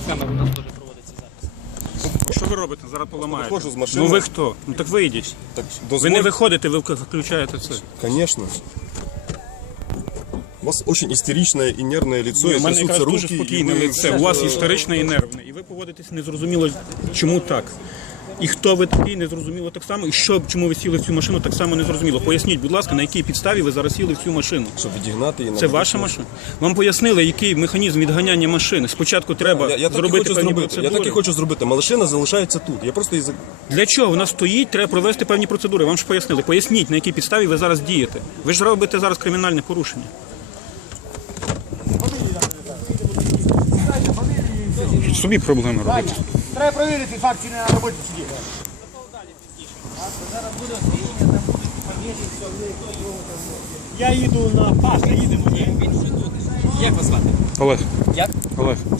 бодікамер у нас теж проводиться зараз. Що ви робите? Зараз поламаєте. Виходжу з машини. Ну ви хто? Ну так вийдіть. Так, Ви не виходите, ви включаєте це. Конечно. У вас очень истеричное и нервное лицо, У и мене трясутся якраз дуже руки. спокійне и вы- лице. У вас історичне і нервне. І ви поводитесь незрозуміло, чому так. І хто ви такий, незрозуміло так само. І що, чому ви сіли в цю машину, так само незрозуміло. Поясніть, будь ласка, на якій підставі ви зараз сіли в цю машину. Щоб відігнати її. Це ваша машина? Вам пояснили, який механізм відганяння машини. Спочатку треба Я так і зробити хочу певні зробити. Я процедури. так і хочу зробити. Машина залишається тут. Я просто її... Для чого? Вона стоїть, треба провести певні процедури. Вам ж пояснили. Поясніть, на якій підставі ви зараз дієте. Ви ж робите зараз кримінальне порушення. Собі проблеми робити. Треба перевірити факт, чи не на роботі сидіти. Я їду на пас, їдемо, ні? Як вас звати? Олег. Як? Олег.